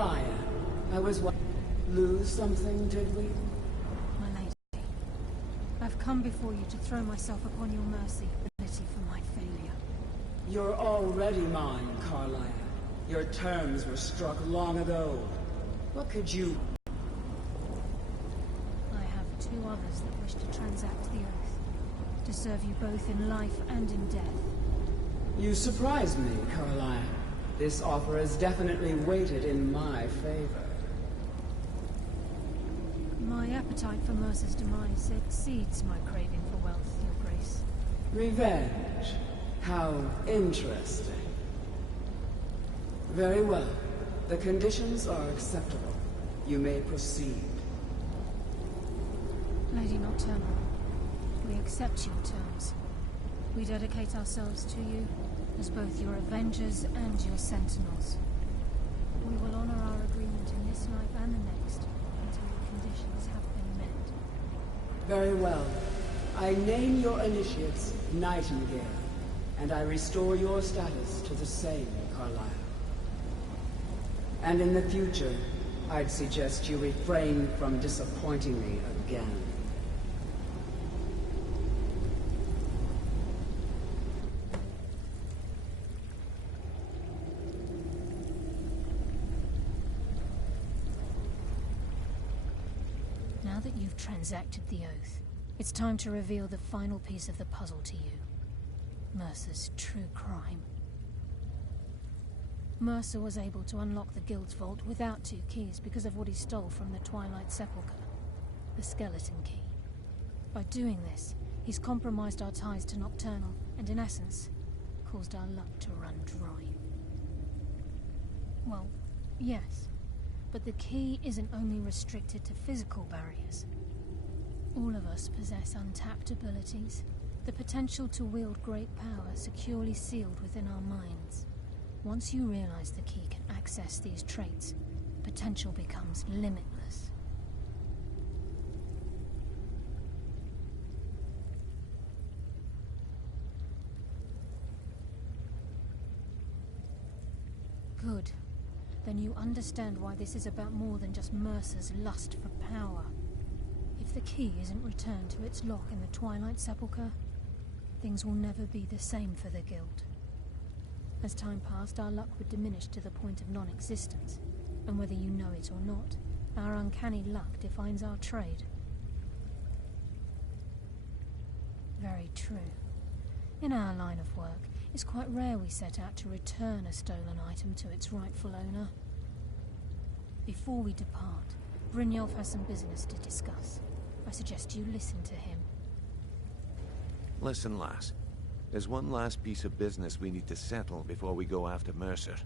Karliah. Lose something, did we? My lady, I've come before you to throw myself upon your mercy for my failure. You're already mine, Karliah. Your terms were struck long ago. What could you... I have two others that wish to transact the oath, to serve you both in life and in death. You surprised me, Karliah. This offer is definitely weighted in my favor. My appetite for Mercer's demise exceeds my craving for wealth, Your Grace. Revenge. How interesting. Very well. The conditions are acceptable. You may proceed. Lady Nocturnal, we accept your terms. We dedicate ourselves to you as both your Avengers and your Sentinels. We will honor our agreement in this life and the next until the conditions have been met. Very well. I name your initiates Nightingale, and I restore your status to the same, Karliah. And in the future, I'd suggest you refrain from disappointing me again. Now that you've transacted the oath, it's time to reveal the final piece of the puzzle to you. Mercer's true crime. Mercer was able to unlock the Guild's vault without two keys because of what he stole from the Twilight Sepulchre, the Skeleton Key. By doing this, he's compromised our ties to Nocturnal, and in essence, caused our luck to run dry. Well, yes, but the key isn't only restricted to physical barriers. All of us possess untapped abilities, the potential to wield great power securely sealed within our minds. Once you realize the key can access these traits, potential becomes limitless. Good. Then you understand why this is about more than just Mercer's lust for power. If the key isn't returned to its lock in the Twilight Sepulchre, things will never be the same for the Guild. As time passed, our luck would diminish to the point of non-existence, and whether you know it or not, our uncanny luck defines our trade. Very true. In our line of work, it's quite rare we set out to return a stolen item to its rightful owner. Before we depart, Brynjolf has some business to discuss. I suggest you listen to him. Listen, lass. There's one last piece of business we need to settle before we go after Mercer.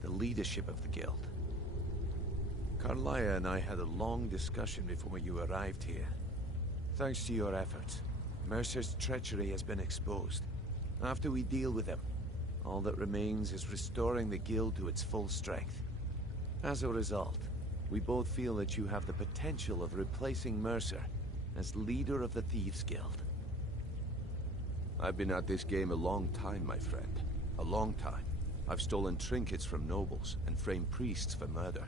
The leadership of the Guild. Karliah and I had a long discussion before you arrived here. Thanks to your efforts, Mercer's treachery has been exposed. After we deal with him, all that remains is restoring the Guild to its full strength. As a result, we both feel that you have the potential of replacing Mercer as leader of the Thieves Guild. I've been at this game a long time, my friend. A long time. I've stolen trinkets from nobles and framed priests for murder.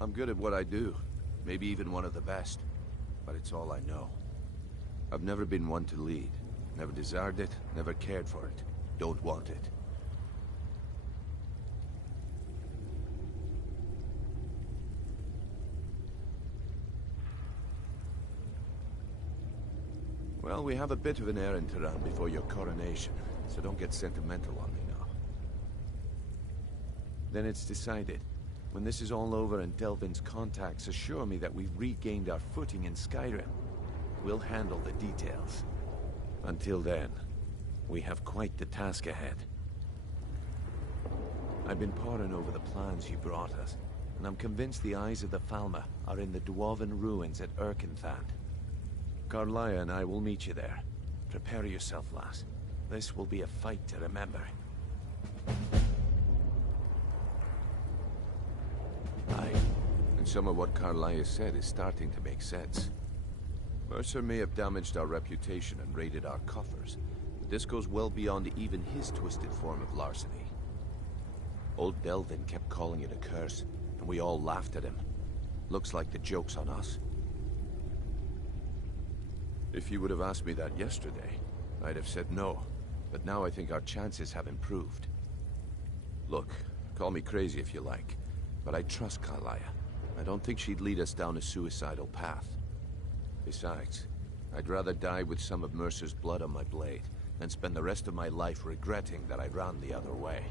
I'm good at what I do, maybe even one of the best, but it's all I know. I've never been one to lead. Never desired it, never cared for it. Don't want it. Well, we have a bit of an errand to run before your coronation, so don't get sentimental on me now. Then it's decided. When this is all over and Delvin's contacts assure me that we've regained our footing in Skyrim, we'll handle the details. Until then, we have quite the task ahead. I've been poring over the plans you brought us, and I'm convinced the Eyes of the Falmer are in the Dwarven ruins at Erkenthand. Karliah and I will meet you there. Prepare yourself, lass. This will be a fight to remember. Aye, and some of what Karliah said is starting to make sense. Mercer may have damaged our reputation and raided our coffers, but this goes well beyond even his twisted form of larceny. Old Delvin kept calling it a curse, and we all laughed at him. Looks like the joke's on us. If you would have asked me that yesterday, I'd have said no. But now I think our chances have improved. Look, call me crazy if you like, but I trust Karliah. I don't think she'd lead us down a suicidal path. Besides, I'd rather die with some of Mercer's blood on my blade than spend the rest of my life regretting that I ran the other way.